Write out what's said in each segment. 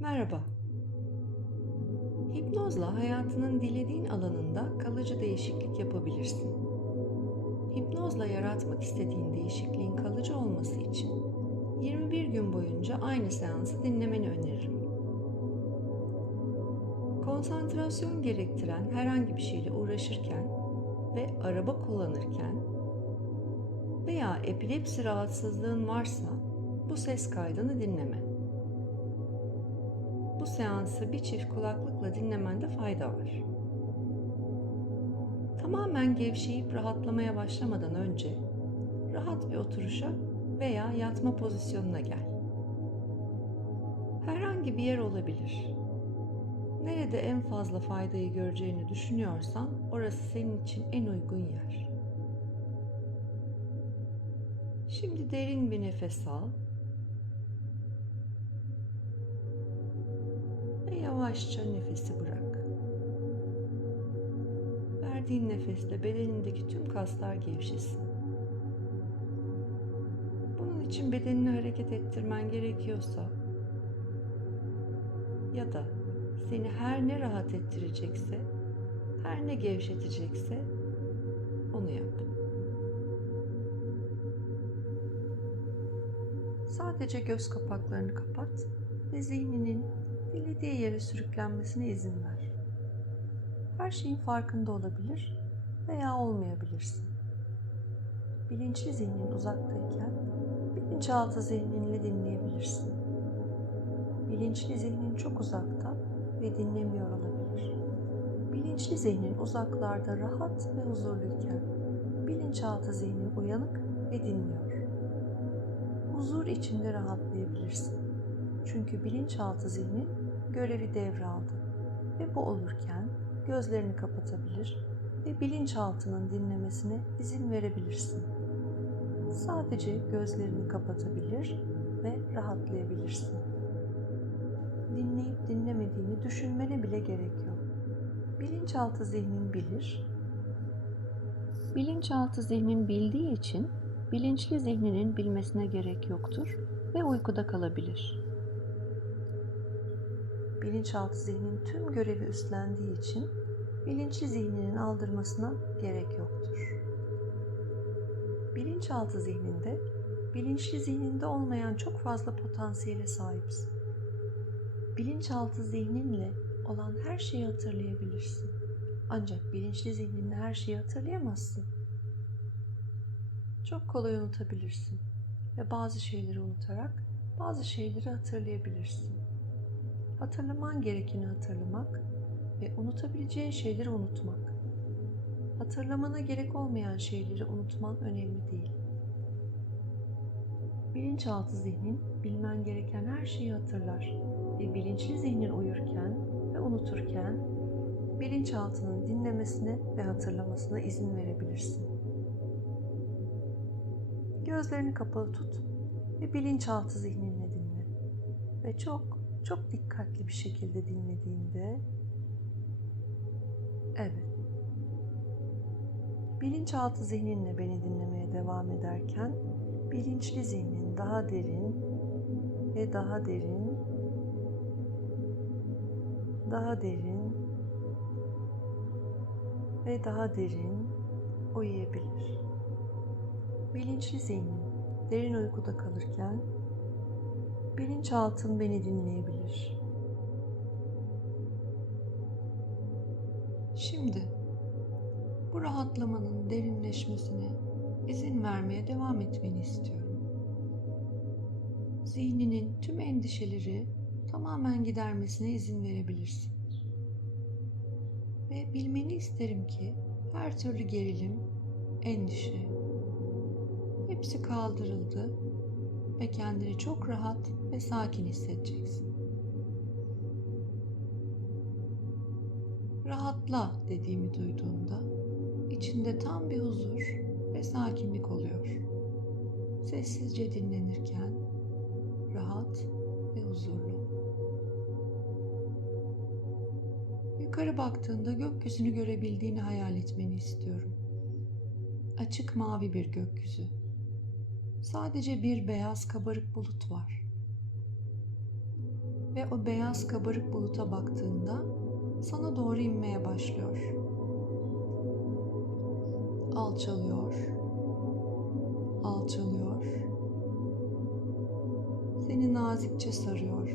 Merhaba. Hipnozla hayatının dilediğin alanında kalıcı değişiklik yapabilirsin. Hipnozla yaratmak istediğin değişikliğin kalıcı olması için 21 gün boyunca aynı seansı dinlemeni öneririm. Konsantrasyon gerektiren herhangi bir şeyle uğraşırken ve araba kullanırken veya epilepsi rahatsızlığın varsa bu ses kaydını dinleme. Bu seansı bir çift kulaklıkla dinlemende fayda var. Tamamen gevşeyip rahatlamaya başlamadan önce rahat bir oturuşa veya yatma pozisyonuna gel. Herhangi bir yer olabilir. Nerede en fazla faydayı göreceğini düşünüyorsan orası senin için en uygun yer. Şimdi derin bir nefes al yavaşça nefesi bırak. Verdiğin nefesle bedenindeki tüm kaslar gevşesin. Bunun için bedenini hareket ettirmen gerekiyorsa ya da seni her ne rahat ettirecekse, her ne gevşetecekse onu yap. Sadece göz kapaklarını kapat ve zihninin dilediği yere sürüklenmesine izin ver. Her şeyin farkında olabilir veya olmayabilirsin. Bilinçli zihnin uzaktayken bilinçaltı zihninle dinleyebilirsin. Bilinçli zihnin çok uzakta ve dinlemiyor olabilir. Bilinçli zihnin uzaklarda rahat ve huzurluyken bilinçaltı zihnin uyanık ve dinliyor. Huzur içinde rahatlayabilirsin. Çünkü bilinçaltı zihnin görevi devraldı ve bu olurken gözlerini kapatabilir ve bilinçaltının dinlemesine izin verebilirsin. Sadece gözlerini kapatabilir ve rahatlayabilirsin. Dinleyip dinlemediğini düşünmene bile gerek yok. Bilinçaltı zihnin bilir. Bilinçaltı zihnin bildiği için bilinçli zihninin bilmesine gerek yoktur ve uykuda kalabilir. Bilinçaltı zihnin tüm görevi üstlendiği için bilinçli zihninin aldırmasına gerek yoktur. Bilinçaltı zihninde bilinçli zihninde olmayan çok fazla potansiyele sahipsin. Bilinçaltı zihninle olan her şeyi hatırlayabilirsin. Ancak bilinçli zihninle her şeyi hatırlayamazsın. Çok kolay unutabilirsin ve bazı şeyleri unutarak bazı şeyleri hatırlayabilirsin. Hatırlaman gerekeni hatırlamak ve unutabileceğin şeyleri unutmak. Hatırlamana gerek olmayan şeyleri unutman önemli değil. Bilinçaltı zihnin bilmen gereken her şeyi hatırlar ve bilinçli zihnin uyurken ve unuturken bilinçaltının dinlemesine ve hatırlamasına izin verebilirsin. Gözlerini kapalı tut ve bilinçaltı zihninle dinle. Ve çok çok dikkatli bir şekilde dinlediğinde evet bilinçaltı zihninle beni dinlemeye devam ederken bilinçli zihnin daha derin ve daha derin daha derin ve daha derin uyuyabilir. Bilinçli zihnin derin uykuda kalırken bilinçaltın beni dinleyebilir. Şimdi bu rahatlamanın derinleşmesine izin vermeye devam etmeni istiyorum. Zihninin tüm endişeleri tamamen gidermesine izin verebilirsin. Ve bilmeni isterim ki her türlü gerilim, endişe, hepsi kaldırıldı ve kendini çok rahat ve sakin hissedeceksin. Rahatla dediğimi duyduğunda içinde tam bir huzur ve sakinlik oluyor. Sessizce dinlenirken rahat ve huzurlu. Yukarı baktığında gökyüzünü görebildiğini hayal etmeni istiyorum. Açık mavi bir gökyüzü. Sadece bir beyaz kabarık bulut var. ve o beyaz kabarık buluta baktığında sana doğru inmeye başlıyor. Alçalıyor. Alçalıyor. Seni nazikçe sarıyor.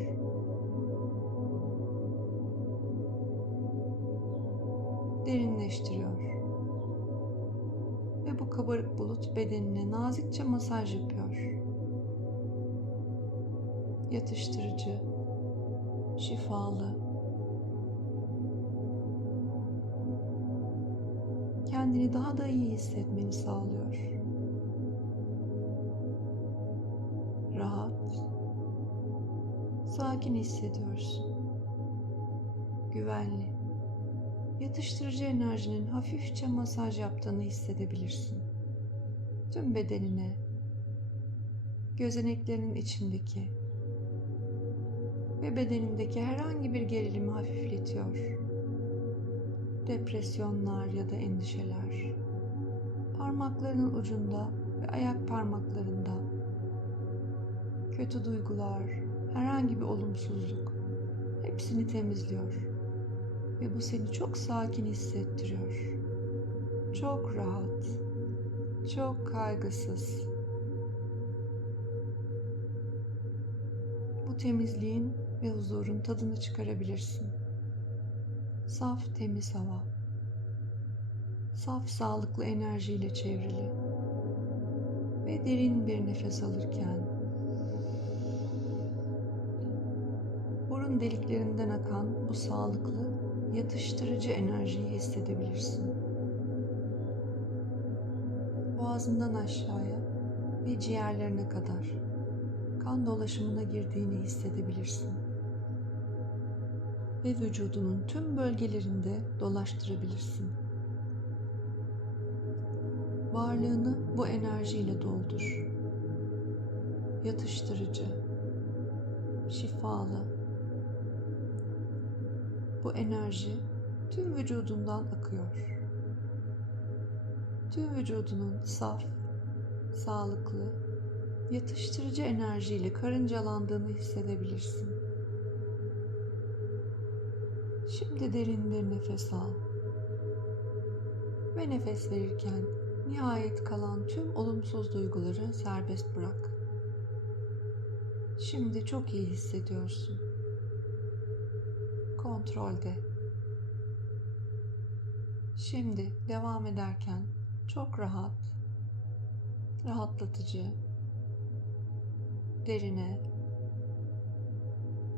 Derinleştiriyor. Kabarık bulut bedenine nazikçe masaj yapıyor. Yatıştırıcı, şifalı, kendini daha da iyi hissetmeni sağlıyor. Rahat, sakin hissediyorsun. Güvenli. Yatıştırıcı enerjinin hafifçe masaj yaptığını hissedebilirsin. Tüm bedenine, gözeneklerinin içindeki ve bedenindeki herhangi bir gerilimi hafifletiyor. Depresyonlar ya da endişeler, parmaklarının ucunda ve ayak parmaklarında, kötü duygular, herhangi bir olumsuzluk hepsini temizliyor ve bu seni çok sakin hissettiriyor. Çok rahat, çok kaygısız. Bu temizliğin ve huzurun tadını çıkarabilirsin. Saf temiz hava. Saf sağlıklı enerjiyle çevrili. Ve derin bir nefes alırken burun deliklerinden akan bu sağlıklı, yatıştırıcı enerjiyi hissedebilirsin. Boğazından aşağıya ve ciğerlerine kadar kan dolaşımına girdiğini hissedebilirsin. Ve vücudunun tüm bölgelerinde dolaştırabilirsin. Varlığını bu enerjiyle doldur. Yatıştırıcı, şifalı. Bu enerji tüm vücudundan akıyor. Tüm vücudunun saf, sağlıklı, yatıştırıcı enerjiyle karıncalandığını hissedebilirsin. Şimdi derin bir nefes al. Ve nefes verirken nihayet kalan tüm olumsuz duyguları serbest bırak. Şimdi çok iyi hissediyorsun. Kontrolde. Şimdi devam ederken çok rahat, rahatlatıcı, derine,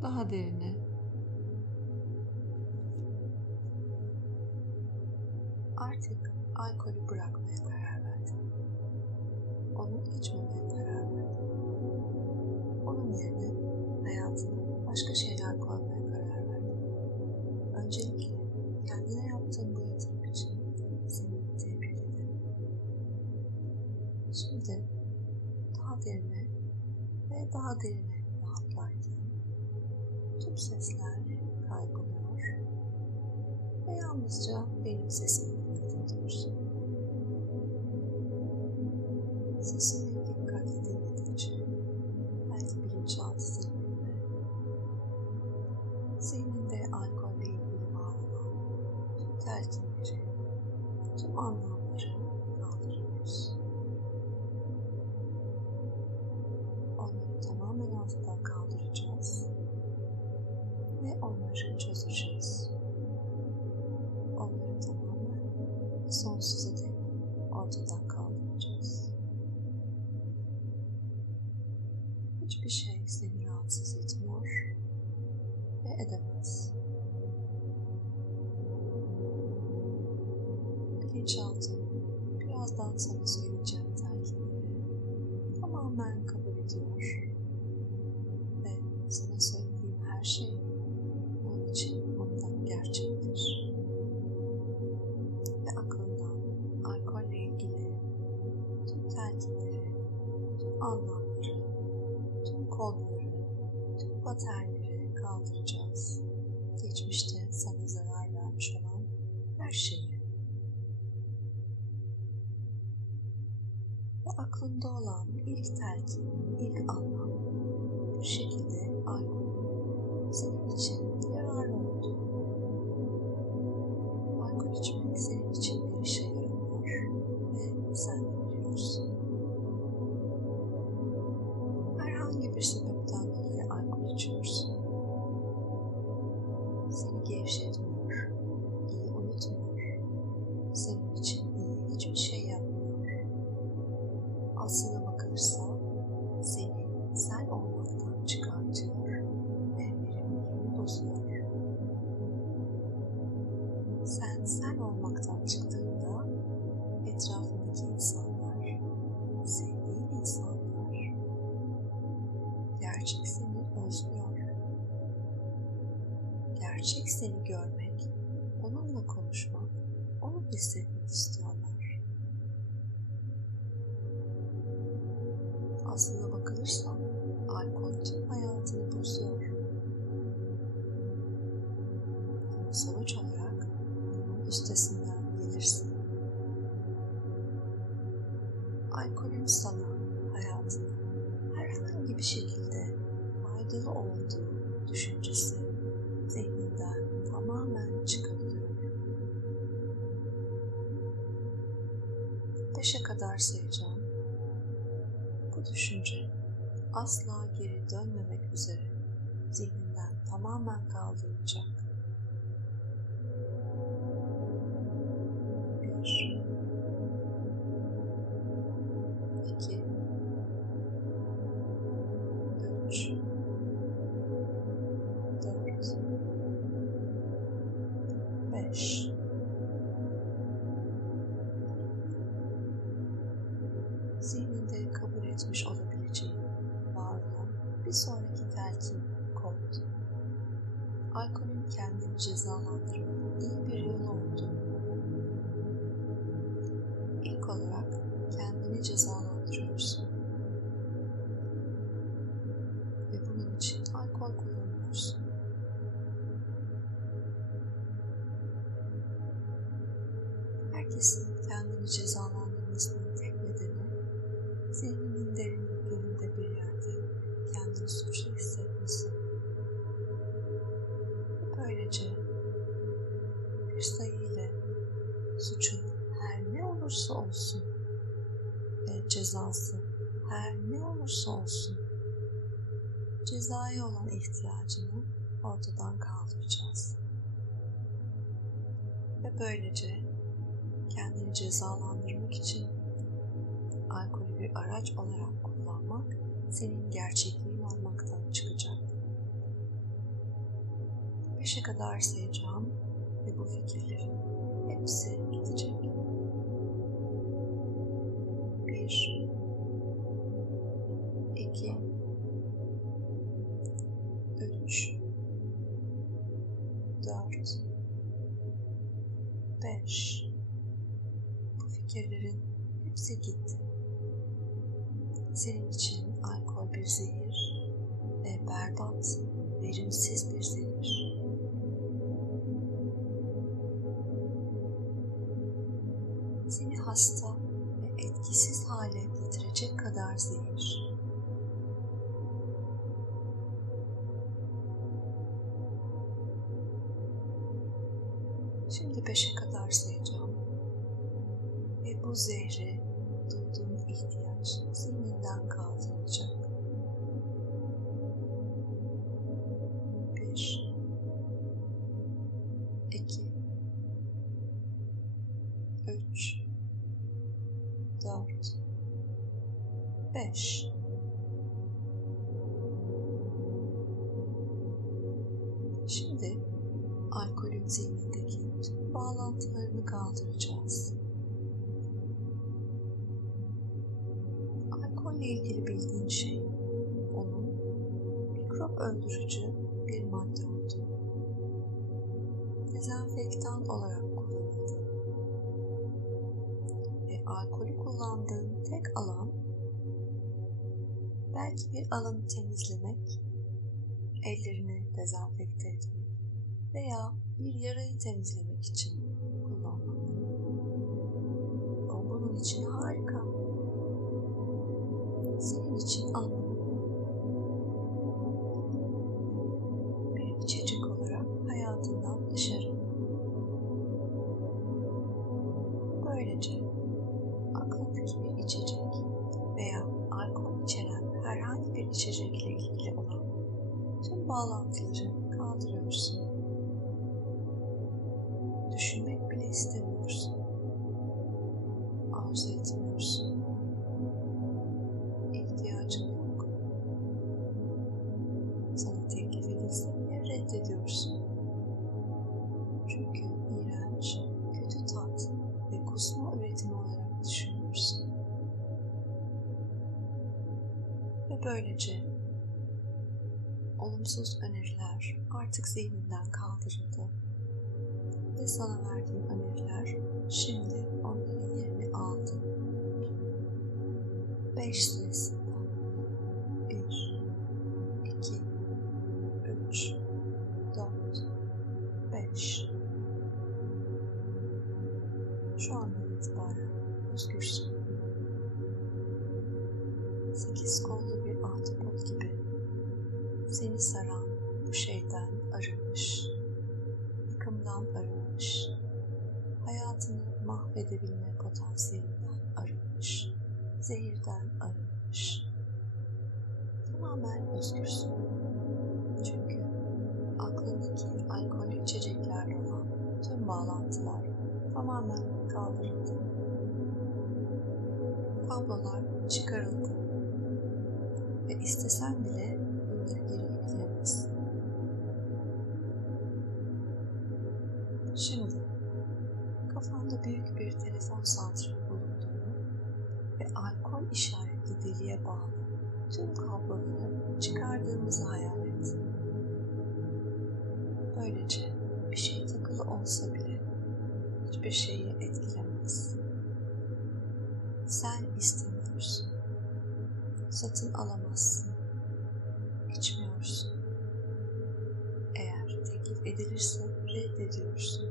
daha derine. Artık alkolü bırakmaya karar verdim. Onu içmemeye karar verdim. Onun yerine hayatına başka şeyler koymaya. Öncelikle kendine yaptığın bu yatırım için seni tebrik ederim. Şimdi daha derine ve daha derine rahatlarken tüm sesler kayboluyor ve yalnızca benim sesimi dinliyorsun. Sesimi Hiçbir şey seni rahatsız etmiyor ve edemez. Bilinçaltın birazdan sana her şeyi. Ve aklında olan ilk telkin, ilk anlam bir şekilde alkolün gerçek seni görmek, onunla konuşmak, onu hissetmek istiyorlar. Aslına bakılırsa alkol tüm hayatını bozuyor. Sonuç olarak bunun üstesinden gelirsin. Alkolün sana hayatına herhangi bir şekilde faydalı olduğu düşüncesi zihninden tamamen çıkabiliyor. Beşe kadar sayacağım. Bu düşünce asla geri dönmemek üzere zihninden tamamen kaldırılacak. flesh. Kendini suçlu hissetmesi. Böylece bir sayı ile suçun her ne olursa olsun ve cezası her ne olursa olsun cezaya olan ihtiyacını ortadan kaldıracağız. Ve böylece kendini cezalandırmak için alkolü bir araç olarak kullanmak senin gerçekliğin olmaktan çıkacak. Beşe kadar sayacağım ve bu fikirlerin hepsi gidecek. Bir, iki, üç, dört, beş. Bu fikirlerin hepsi gitti. Getirecek kadar zehir. Şimdi beşe kadar sayacağım. Ve bu zehri duyduğun ihtiyaç zihninden kaldırılacak. Alkolle ilgili bildiğin şey. Onun mikrop öldürücü bir madde olduğu, dezenfektan olarak kullanıldığı ve alkolü kullandığın tek alan belki bir alanı temizlemek, ellerini dezenfekte etmek veya bir yarayı temizlemek için kullanmak. O bunun için içecekle ilgili olan tüm bağlantıları kaldırıyorsun olumsuz öneriler artık zihninden kaldırıldı. Ve sana verdiğim öneriler şimdi onların yerini aldı. Beş sayısından arınmış, zehirden arınmış. Tamamen özgürsün. Çünkü aklındaki alkollü içeceklerle olan tüm bağlantılar tamamen kaldırıldı. Kablolar çıkarıldı ve istesen bile olsa bile hiçbir şeyi etkilemez. Sen istemiyorsun. Satın alamazsın. İçmiyorsun. Eğer teklif edilirse reddediyorsun.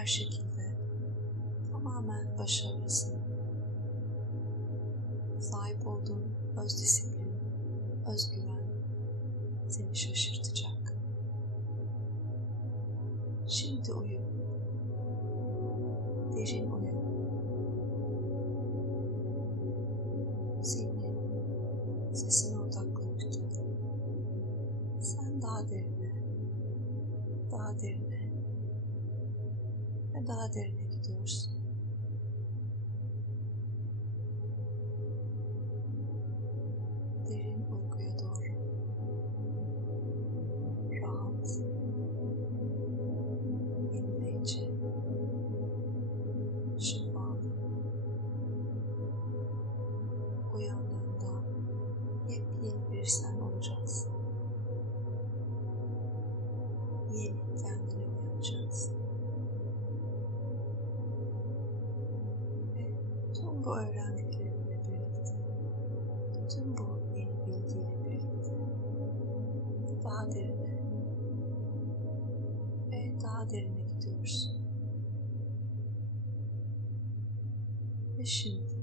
Her şekilde tamamen başarılısın. Sahip olduğun öz disiplin, özgüven seni şaşırtacak. Şimdi uyu. Derin uyu. Derine gidiyorsun. Ve şimdi